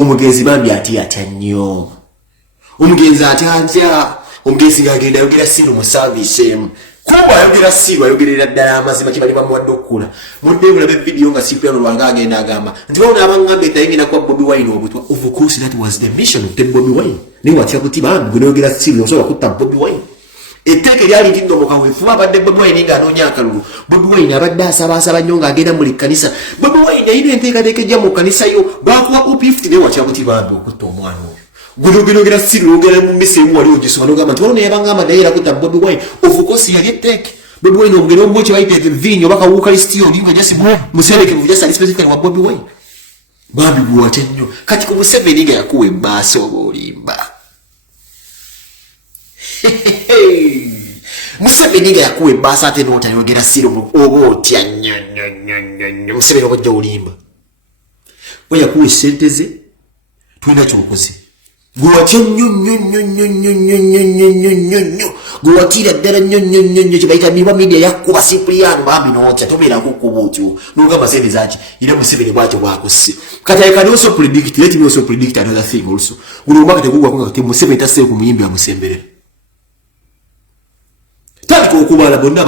Umugenzi bambi ati nnyo. Umugenzi atya umugenzi ngagenda yogera siru mu service kuba yogera siru ayogerera ddala amazima kibali bamuwadde okula mudde be video nga siku yano lwanga agenda agamba nti baona abangambe tayingina kwa Bobi Wine obutwa. Of course that was the mission of Bobi Wine. Ni watya kuti bambi yogera siru osobola kutta Bobi Wine. Etteke lyali nti ndomoka wefu abadde Bobi Wine nga anoonya akalulu. Bobi Wine abadde asaba nnyo ng'agenda mu kanisa. Bobi Wine yalina enteekateeka ejja mu kanisa yo baakuwa U50 ne watya kuti bambi okutta omwana oyo. Gulugera siru ogera mu misemu wali ogisoma n'ogamba nti wano yabangamba naye era kutta Bobi Wine. Of course yali etteke. Bobi Wine omugero omwo kye bayita vinyo baka Eucharistia olinga jasi muserekevu jasi ali specifically wa Bobi Wine. Bambi buwate nnyo. Kati ku Museveni nga yakuwa embaaso oba olimba. Museveni nga yakuwa embaaso ate n'otayogera siru oba otya nnyo. Museveni okojja olimba. Bwe yakuwa essente ze tulina kyokoze. Gwatya nnyo gwatira ddala nnyo kibayita miwa media yakuba Cipriano bambi n'otya tobeerako kuba otyo n'ogamba sente zaki era Museveni bwatyo bwakusse. Kati I can also predict, let me also predict another thing also. Guno omwaka tegugwako nga Museveni tasse ku muyimbi amusemberera. Tatiko okubala bonna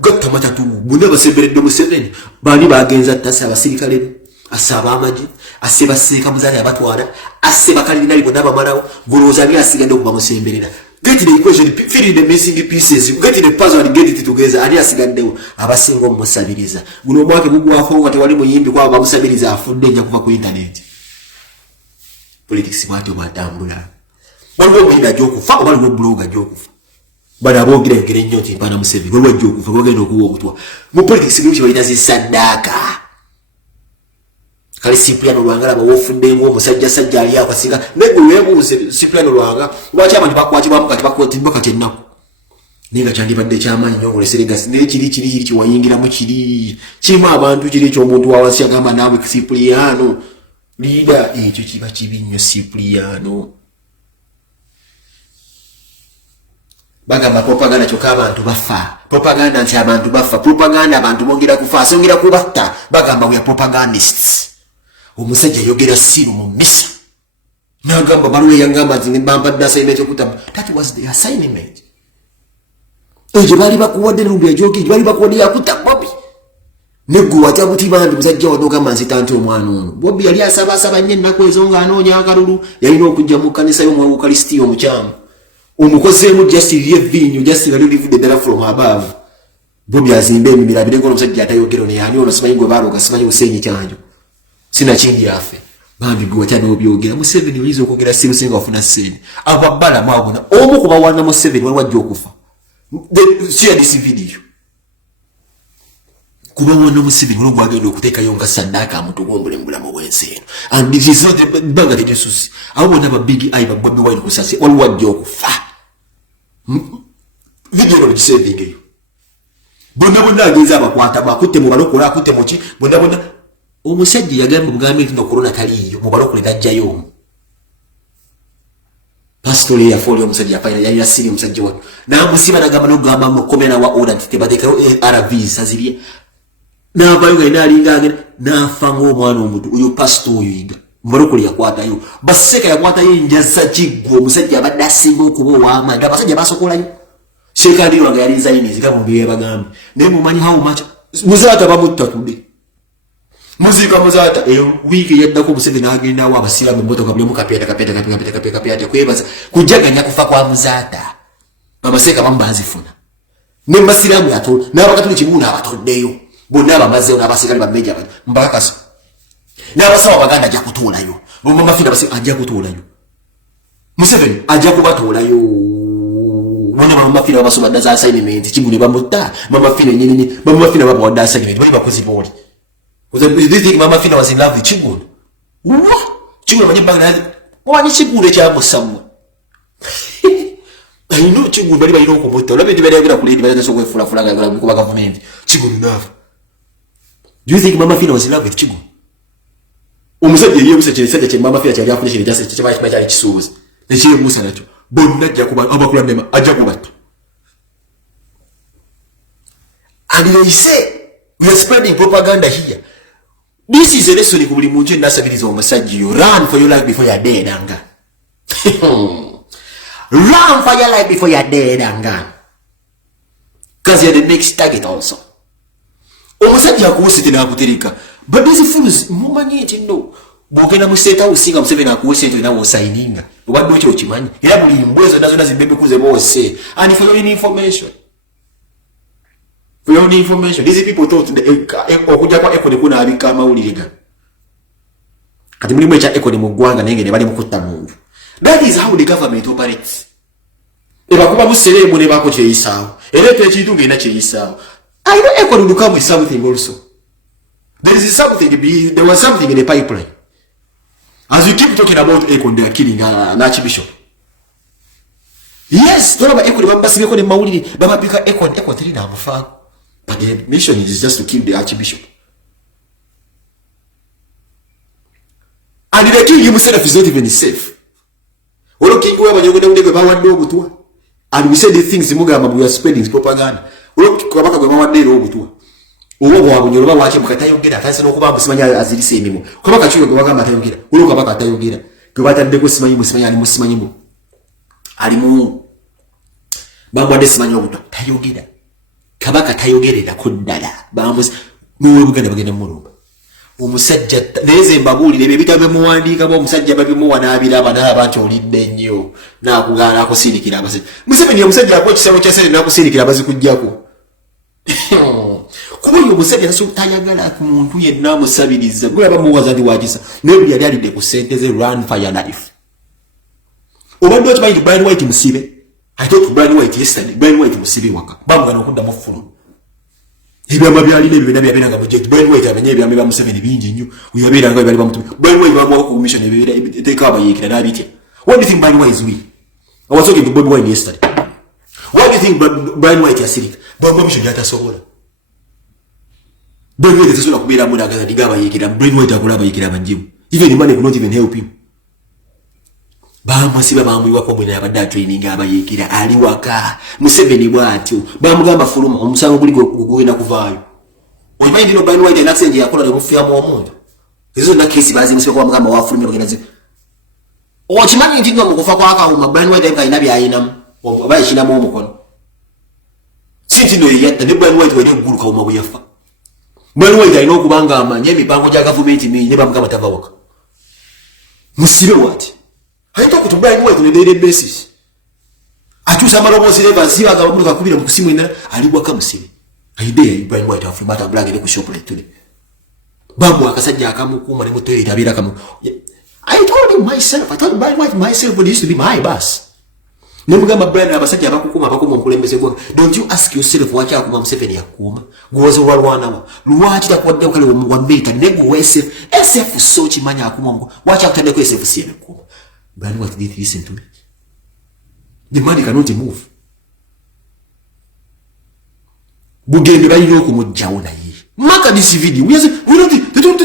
gatta matatu bonna basemberedde Museveni bani bagenza tasa abasirikale asaba amaji aseba seka muzali abatwala aseba kalina libona bamalawo goloza bya asigande okuba musemberera. Get the equation, fill the missing pieces, get the puzzle and get it together. Ali asigandewo abasingo musabiriza. Guno mwake gugwako nga tewali muyimbi kwa bamusabiriza afudde nja kuva ku internet. Politics mwate batambula. Waliwo binda jokufa waliwo blogger jokufa. Bana abogira ngere nnyo nti mpana Museveni waliwo jokufa gwagenda okuwa obutwa. Mu politics byo balina zisadaka. Kali Cipriano Lwanga laba wofudde ngo musajja ali akasinga negwe webuuze Cipriano Lwanga lwaki abantu bakwati bamukati bakoti bakati ennaku ninga kyandibadde kyamaanyi nnyo oleserega ne kiri kiwayingira mu kiri kima abantu kiri ky'omuntu wawansi agamba nawe Cipriano leader ekyo kiba kibi nnyo Cipriano. Bagamba propaganda kyokka abantu bafa. Propaganda nti abantu bafa. Propaganda abantu bongera kufa songera kubatta. Bagamba we are propagandists. Omusajja yogera siru mu misa. Nagamba baluwe yangamba nti mbamba assignment okuta. That was the assignment. Ejo bali bakuwadde n'umbi ejoki bali bakuwadde yakuta Bobi. Neggu watya buti bantu musajja wadoga manzitanti omwana ono. Bobi yali asaba nnyo ennaku ezo nga anoonya akalulu yalina okujja mu kanisa y'omu Eucharistia omukyamu. Omukozeemu justice ye vinyo justice nga livudde ddala from above. Bobi azimbe emibira birengo omusajja atayogero ne yani ono simanyi gwe baaloga simanyi osenyi kyanjo. Sina kingi afe. Bambi gwe watya n'obyogera Museveni oyinza okwogera siru singa wafuna ssente. Ababala mwabona omu ku bawana Museveni wali wajja okufa. Share this video. Kuba wana Museveni wali gwagenda okuteekayo nga saddaaka amutugombole mu bulamu bw'ensi eno. And this is not the banga tejesusi. Abo bonna ba big eye ba Bobi Wine kusasi wali wajja okufa. Video no bisevinga eyo. Bonna agenza abakwata bakutte mu balokola akutte mu ki bonna omusajja yagamba bugambe nti no corona taliyo mu balokole gajjayo. Pastor ya folio omusajja apaira yali asiri omusajja wa na musiba nagamba no gamba mu komena wa order tebadeka RVs aziriye. Na bayo nga inalinga agenda na fango omwana omuntu uyo pastor uyo yiga mbalokole yakwata yo baseka yakwata yo njaza kiggo omusajja abadde asinga okuba ow'amaanyi abasajja basokolayo sheka ndiro nga yali zaini zigamubye yabagambe naye mumanyi how much muzata bamutta tudde muzika muzata wiki yaddako Museveni agenda wa abasiramu mmotoka buli mukapyata kwebaza kujaganya kufa kwa muzata babaseka bambazifuna ne basiramu yato n'abakatuli kimuna abatoddeyo bonna abamazeyo n'abasigale bameja mbakasa n'abasawa baganda ajja kutuulayo mama fina basi ajja kutuulayo Museveni ajja kubatuulayo bonna mama fina basoma daza assignment kimuli bamutta mama fina nyinyi mama fina baba wada assignment bali bakozi boli. Do you think Mama Fina was in love with Chigun? What? Chigun manye banga wani Chigun cha musamwa. I know Chigun bali bayino ko moto. Labe dibere yagira kuledi bali so kwefula fulanga yagira kuba government. Chigun love. Do you think Mama Fina was in love with Chigun? Omusajja yeye musajja che Mama Fina cha yafunisha shiri jase che bayi macha kisubuzi. Ne chiye musa nacho. Bonna jja kuba abakula nema ajja kubatu. And they say we are spreading propaganda here. This is a lesson kubuli muntu endasabiriza omusajja yo. Run for your life before you're dead anga. Run for your life before you're dead anga. Because you're the next target also. Omusajja akuusite n'akutereka. But these fools mumanyi eti no. Bogena museta usinga Museveni akuusite na wosayininga. Obadde okyo okimanyi. Era buli mbwezo nazo nazibebekuze bose. And for your information. For your information, these people thought okuja kwa Eko nekuna abika amawulire. Kati mulimu ekya Eko ne mugwanga nenge ne bali mukutta mundu. That is how the government operates. Ebakuba museremu ne bako kyeyisaawo. Era ekintu ngenda kyeyisaawo. I know Eko will come with something also. There was something in the pipeline. As you keep talking about Eko, they are killing an archbishop. Yes, don't know about Eko, the Bambasi Eko, the Mauli, Baba Bika Eko, and Eko 3 now. But the mission is just to kill the archbishop. And if they kill him, instead of he's not even safe. And we say the things we are spreading propaganda. Kabaka tayogerera kuddala bamuzi n'obuganda bagenda mulumba omusajja neze mbabuli lebe bitabe muwandika bo omusajja babimuwa n'abiraba n'abantu olidde nnyo n'akugana akusindikira abase Museveni omusajja akwa kisawo kya sente n'akusindikira abazi kujjako kuba omusajja tayagala ku muntu yenna amusabiriza gulaba muwaza ndi wajisa n'ebuli yali alidde ku sente ze run for your life obadde okimanyi Brian White musibe. I talked to Brian White yesterday. Brian White musibi waka. Bamu gano kunda mufulu. Ebyama byali nebyo byabira nga project. Brian White amenye ebyama bya Museveni bingi nnyo. Uyabira nga bali bamutu. Brian White bamu ku commission ebyo take aba yekira nabitya. What do you think Brian White is we? I was talking to Bobi Wine yesterday. What do you think Brian White yasirika? Bamu commission yata sobola. Brian White tasobola kubira muda gaza digaba yekira. Brian White akola bayekira banjibu. Even the money could not even help him. Bamasiba bambuwa ko mwina abadda training abayekira ali waka Museveni bwatyo bamugamba fuluma omusango guli gugenda kuvaayo oyimanyi ndino Brian White n'asenje yakola ne mufya mu omuntu ezo na case bazi musibe kwa mugamba wa fuluma bagenda zi okimanyi nti ngo kufa kwa akahuma Brian White nga inabi ayina oba yashina mu omukono sinti no yatta ne Brian White wali gulu ka omabu yafa Brian White ayina okubanga amanye emipango gya government ne bamugamba tavawaka musibe wati. I talk to Brian White on a daily basis. I choose some other ones in ever see I got a copy of Simina, I live welcome see. I dare Brian White of Mata Black and shop today. Babu Akasaja Kamukum and Mutu Tabirakamu. I told him myself, I told Brian White myself what used to be my boss. Nemugamba Brian Abasaja Bakuma Bakum Kulembe. Don't you ask yourself what Yakum Museveni Akuma goes over 1 hour. Watch that what they call 1 meter, never SF, SF Sochi Mania Kumam, watch out the question for Sienna. Brian White did listen to me. The money cannot move. Bugende bali loko mujjaona yi. Maka this video. We don't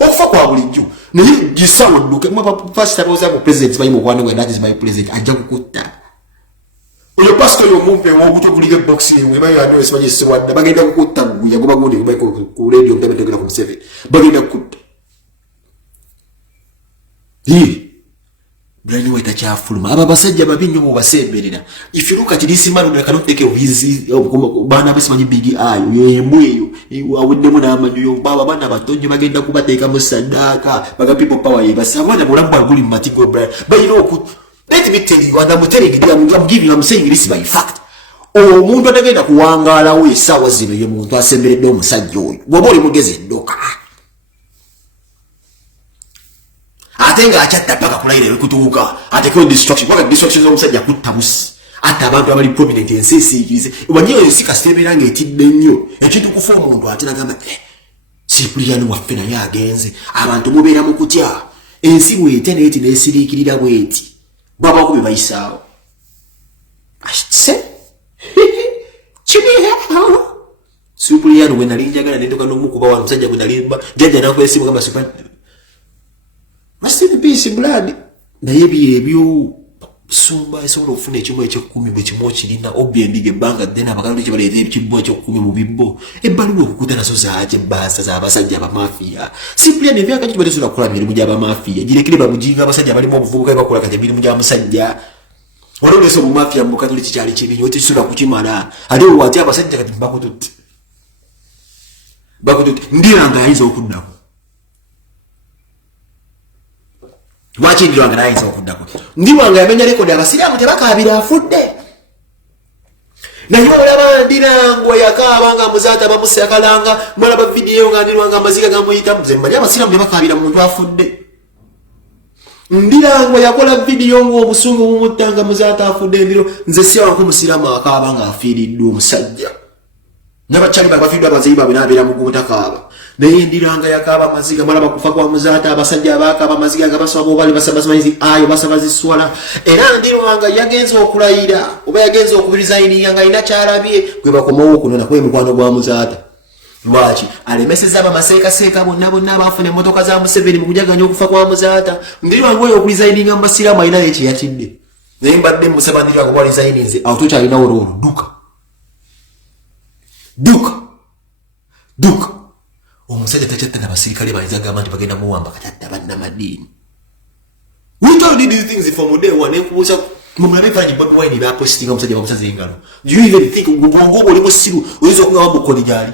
ofa kwa bulijjo. Ne gisawo duke mwa first time was a president by mo kwana when that is my president ajja kukuta. Oyo pastor yo mumpe wo buto bulige boxing we mayo ano esmaje siwadda bagenda kukuta guya goba gundi ku radio ndabetega ku 7. Bagenda kukuta. Brian White achafuluma aba basajja babinyo mu basemberera if you look at this man they cannot take his bana basimanyi big eye yembwe yo awuddemu n'amanyo baba bana batonje bagenda kubateeka mu sadaka baga people power ye basabana mulambo aguli matigo Brian but you know let me tell you and I'm giving I'm saying this by fact omuntu atagenda kuwangala we sawa zino ye muntu asemberedde omusajja oyo bw'oli mugezi ndoka atenga achatta paka kulaire kutuuka atekeo destruction kwa destruction zo musajja kutabusi ata abantu abali prominent ensisi yize wanyiyo yisika steberange etidde nnyo ekintu kufa omuntu atena gamba Cyprian waffe naye agenze abantu mubeera mu kutya ensi bwete neeti nesiriikirira bweti baba kubi bayisaawo ashitse Cyprian we nali njagala nendoka n'omukuba wa musajja gwe nalimba jajja nakwesimu gamba Cyprian Rest in peace, blood. Na yebi ebyo sumba esobola okufuna ekimu eky'ekumi bwe kimu okirina obbi endiga ebbanga ddene abakaluti kye baleeta ekibu eky'ekumi mu bibbo ebbaluwa okukuta nazo zaaki ebbaasa z'abasajja abamafiya simply emyaka gyo tebatesobola kukola mirimu gy'abamafiya girekere bamujinga abasajja balimu obuvubuka bakola kati emirimu gy'amusajja olwolesa omumafiya mu katuli kikyali kibi tekisobola kukimala ate wati abasajja kati bakututte ndiranga yayinza okuddako lwaki ndiranga nayinza okuddako ndiranga yamenya rekodi abasiraamu tebakaabira afudde naye olaba ndirango yakaaba nga muzaata bamusakalanga mulaba vidiyo nga ndiranga amaziga gamuyitamu ze mmanyi abasiraamu tebakaabira muntu afudde ndirango yakola vidiyo ng'obusungu bumuttanga muzaata afudde ndiro nze siyawanku musiraamu akaaba nga afiiriddwa omusajja n'abakyali bafiiriddwa abazeyi baabwe n'abeera mu gumutakaaba naye ndiranga yakaaba amaziga malaba kufa kwa muzaata abasajja abakaaba amaziga nga basaba obali basabazimanyizi ayo basaba ziswala era ndiranga yagenze okulayira oba yagenze okubirizayininga nga alina kyalabye gwe bakomawo okunona kuba mukwano gwa muzaata lwaki alemeseza bamaseekaseeka bonna abaafuna emmotoka za Museveni mu kujaganya okufa kwa muzaata ndiranga oyo okubirizayininga mu basiraamu alina ye kyeyatidde naye mbadde musaba ndiranga oba alizayininze awo tokyalinawo olwolo duka omusajja takyatta n'abasirikale bayinza gamba nti bagenda muwamba katatta bannamadiini we told these things from day one ekubuuza mumulabe ebifaananyi Bobi Wine byapostinga omusajja bamusaza engalo do you even think ngongo oba oli musiru oyinza okungamba mukoni gyali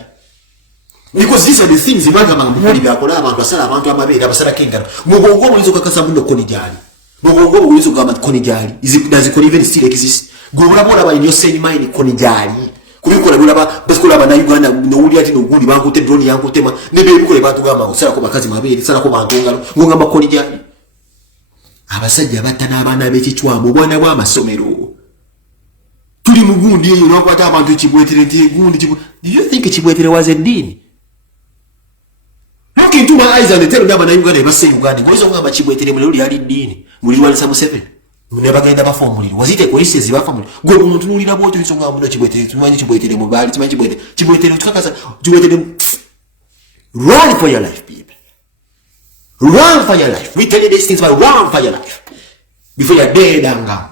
because these are the things bagamba nga mukoni byakola abantu asala abantu amabeere abasalako engalo mugongo oba oyinza okukakasa muno koni gyali mugongo oba oyinza okugamba koni gyali does koni even still exist gwe olaba olaba in your sane mind koni gyali kubikola bulaba basikola bana Uganda nowuli ati noguli bankute drone yankutema nebe bikole batugamba osala ko bakazi mabiri sala ko bantungalo ngonga makoli jani abasajja batana abana b'ekichwamo bwana bwa masomero tuli mugundi eyo nakwata abantu kibwetere nti gundi do you think kibwetere was a dini look into my eyes and tell me abana Uganda base Uganda ngoizo ngamba kibwetere mululi ali dini muli walisa Museveni mune bagenda bafomulira wazite polisi zibafomulira gwe umuntu nulira bwoto bisonga muno kibwetere tumanyi kibwetere mu bali tumanyi kibwetere tukakaza kibwetere run for your life people run for your life we tell you these things about run for your life before you're dead anga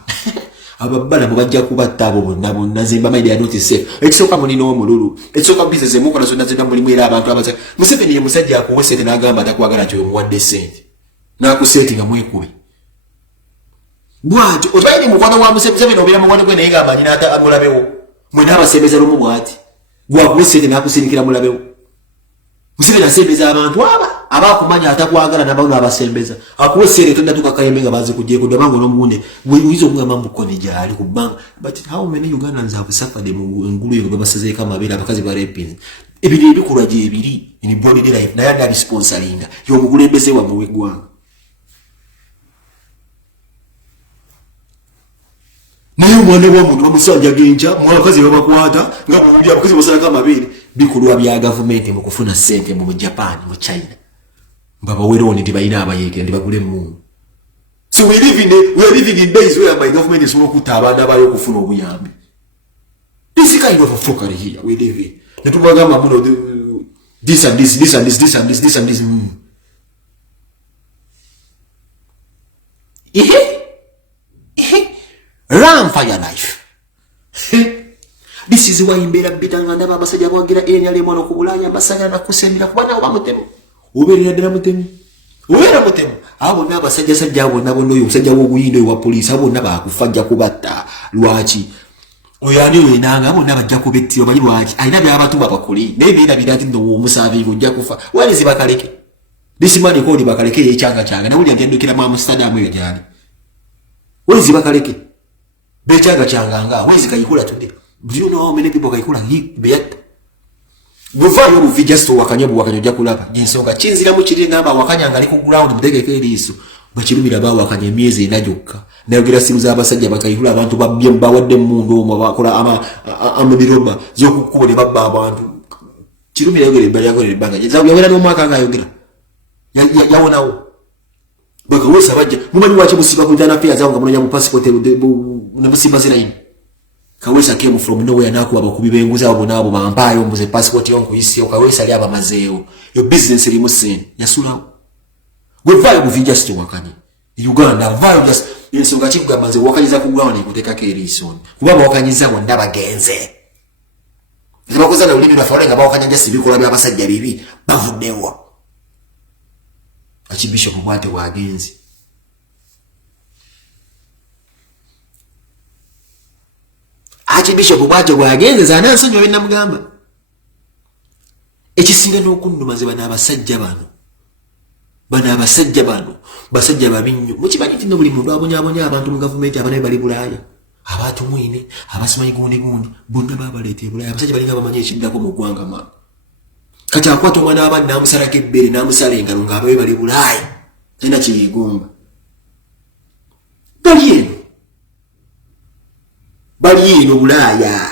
ababala mubajja kubatta abo bonna zimba maidi ya not safe ekisoka munino omululu ekisoka business emukola zonna zonna mulimu era abantu abaza Museveni ye musajja akuwesete n'agamba atakwagala nti omuwadde sente n'akusetinga mwekubi bwati obaini mukwano wa Museveni obera mukwano gwe naye gamba nyina ata amulabewo mwena abasembeza lumu bwati gwakusente n'akusindikira mulabewo Museveni asembeza abantu abakumanya atakwagala n'abantu abasembeza akuwesere tonda tukakayembe nga baze kujjeko dabango n'omunde wizo kungamba mukoni gyali kubanga but how many Ugandans have suffered mu ngulu yo babasazeeka amabere abakazi ba raping ebiri bikulwa gye ebiri in body life naye andi sponsoringa yo mugulembeze wa mu wegwanga naye omwana wa muntu bamusanja genja mwakazi babakwata nga buli abakazi basalaka amabere bikulwa bya government mu kufuna sente mu Japan mu China baba weroni ndibayina abayeke ndibagule mu so we are living in days where my government is more kutabana bayo kufuna obuyambi this kind of a fuckery here we live in netubagamba muno this and this run for your life this is why imbera bitanga ndaba basajja bawagira enya mwana kubulanya basanya na kusembira kubana oba mutemu oberera dira mutemu abo nabasajja sajja abo nabo ndoyo musajja woguyindo wa police abo naba kufajja kubatta lwaki oyani wenanga abo nabajja kubettiro bali lwaki aina bya abantu babakuli nebira bidati ndo omusavi kujja kufa wali zibakaleke this man called bakaleke yekyanga na uli antendukira mu Amsterdam yo jali wali zibakaleke bechaga changanga wezi kayikula today do you know how many people kayikula beyat buvayo buvija sto wakanyoja kulapa jinsonga chinzira mu kiri ngamba wakanyanga ali ku ground mutegeke eriso bakirumira ba wakanye myezi inajoka nayogira simu za abasajja bakayikula abantu babyemba wadde mundu omo bakola amabiroba zo kukubole babba abantu kirumira yogere bali yakole banga zawo yawera no mwaka ngayogera yawonawo baka wesa bajja mumanyi wache musiba kujana pia zangu munonya mu passport na musiba ziraini kawesa came from nowhere nakuba bakubi benguza abo nabo bampayo mbuze passport yonko isi okawesa lyaba mazeo yo business limusene yasula we vibe vi just wakanye Uganda vibe just ensonga kikugamba nze wakanyiza kugwawo nekuteekako eriiso kuba bawakanyiza bonna bagenze tebakoza na ulimi lwaffe nga bawakanya si bikolwa by'abasajja bibi bavuddewo Archbishop Bwate wagenze Archbishop Bwate wagenze zana nsonyi bina mugamba ekisinga n'okunnuma ze bana abasajja bano basajja babinyo mukimanyi nti buli muntu abonyabonya abantu mu gavumenti abana bali Bulaaya abantu mwine abasimanyi gundi bonna babaleeta Bulaaya abasajja balinga bamanyi ekiddako mu ggwanga ma kati akwata omwana w'abaana n'amusalako ebbere n'amusala engalo ng'ababe bali Bulaaya tena kiyigumba bali eno Bulaaya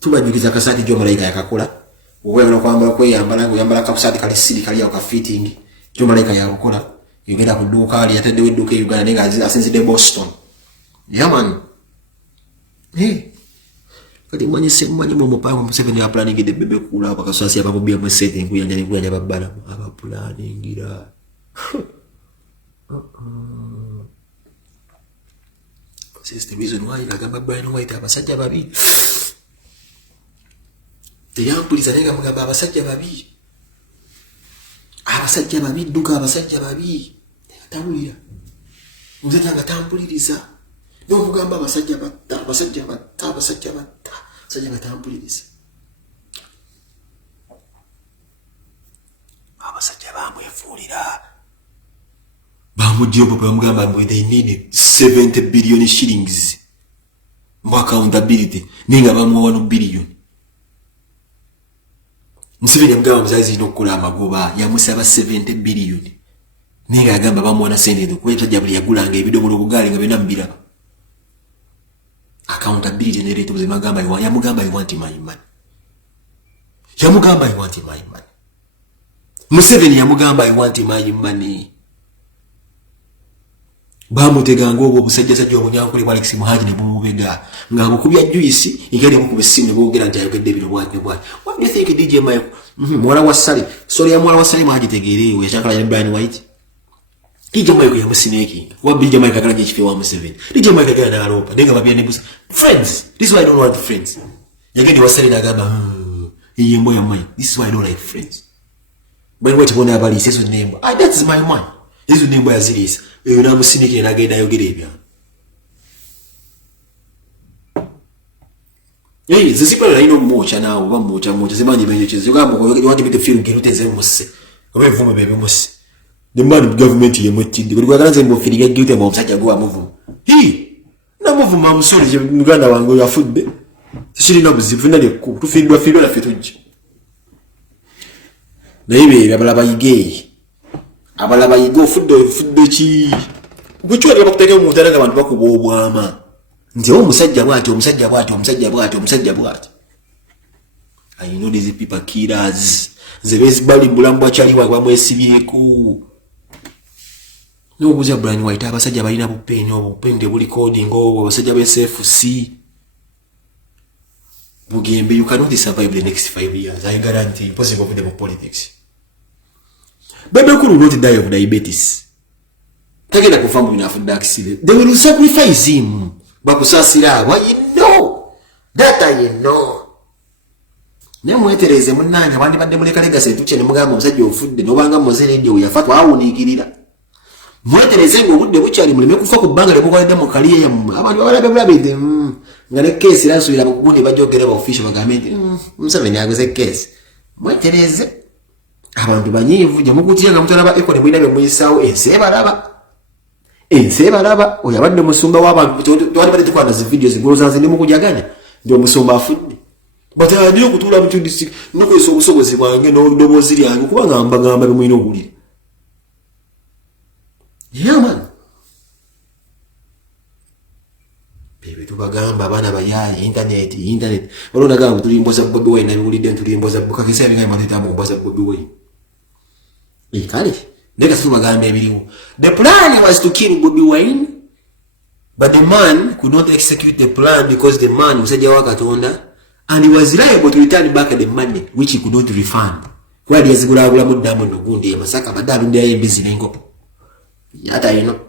tubajjukiza akasaati gy'omalayika yakakola okweyambala kwambala oyambala akasaati kali siri kali ako kafitting gy'omalayika yakukola yogenda ku dduuka ali yataddewo edduuka e Uganda naye nga asinzidde Boston yaman kati mumanyi mumupango Museveni yaplaningidde bebe kula abakaswasi abamubyamu esente enkuyanja babbalamu abapulaningira This is the reason why nagamba Brian White abasajja babi teyampuliza naye nga mugamba abasajja babi dduka abasajja babi tabulira muzajja nga tampuliriza n'omugamba abasajja nga tampuliriza abasajja bamwefuulira bamujjobo bamugamba mwe they need 70 billion shillings mu accountability ninga bamuwa 1 billion Museveni yamugamba muzazi n'okukola amagoba yamusaba 70 billion ninga agamba bamuwa sente kuba tajja yagulanga ebidomolo bugaali nga byonna mbiraba accountability ne rate yamugamba I want my money Museveni yamugamba I want my money bamuteganga obwo obusajjasajja obunyankuli bwa Alex Muhaji ne bumubega nga bukubya juice ikali mukube simu ne boogera nti ayogedde bino bwati what do you think DJ Mike mwala wa Sali sorry ya mwala wa Sali Muhaji tegerewe yachakala ya Brian White DJ Mike ya musineki wa DJ Mike akala jifiwe wa Museveni DJ Mike akala na Europa nenga babia ne busa friends this is why I don't want friends yagedi wa Sali nagamba yimbo ya Mike this is why I don't like friends Brian White bona abali seso nembo that's my man hizo nembo ya zilisa na musiniki nagenda yogere ebya zisipala ino mocha nawo bamocha zimanyi benye chizo kama you want me to feel guilty musse obevume bebe musse the man government yemwetindi buli kwagalanze mbo feel guilty mbo msajja gwa muvu na muvu mamusuri je muganda wangu yafudde sishiri no buzibu ndali ku tufindwa la fituji na ibe abalaba yigei abalaba yigo fudde chi kuchwa lya bakuteka mu mutaraga abantu bakubobwama nti omusajja bwati I know these people killers zebezi bali bulambwa chali wa mwesibireku no buza Brian White abasajja balina bupeni obupende buli coding abasajja be SFC bugembe you cannot survive the next 5 years I guarantee impossible for the politics Bebe kuru not die of diabetes. Tagenda kufamu ina after accident. They will sacrifice him. Bakusasira what you know. That you know. Nemwetereze munanya abandi badde muleka legacy tuche ne mugamba omusajja ofudde nobanga mozere ndio yafatwa awunikirira. Mwetereze ngo budde bukyali muleme kufa ku banga lebukoledde mu kaliye yammwe. Abantu abalabe bulabide ngale case rasubira bakugundi bajogere ba official bagamenti. Museveni agoze case. Mwetereze abantu banyivu je mukutiya nga mutalaba ekole mwina bye muyisawo ense baraba oyabadde musumba w'abantu twali bali tukwana zi videos ngoloza zindi mukujaganya ndio musumba afudde bataya ndio kutula mu district nuko isobusobozi bwange no ndobozi lyange kuba ngamba be mwina ogulira man bebe tubagamba abana bayayi internet olona gamba tulimboza Bobi Wine na ulide tulimboza bukakisa binga mateta mboza Bobi Wine kale ndeka tubagamba ebiriwo the plan was to kill Bobi Wine but the man could not execute the plan because the man musajja wa Katonda and he was liable to return back the money which he could not refund kwali yazigula mudamu nogundi Masaka madalu ndi aye busy nengo yata ino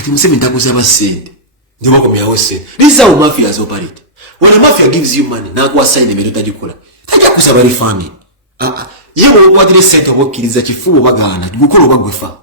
kati Museveni ntakusaba sente ndio bakomyawo sente. This is how mafias operate. When a mafia gives you money na kwa sign emeto tajikola tajakusaba refund. Yebo okwatire sente okkiriza kifubo bagana gukolo bagwefa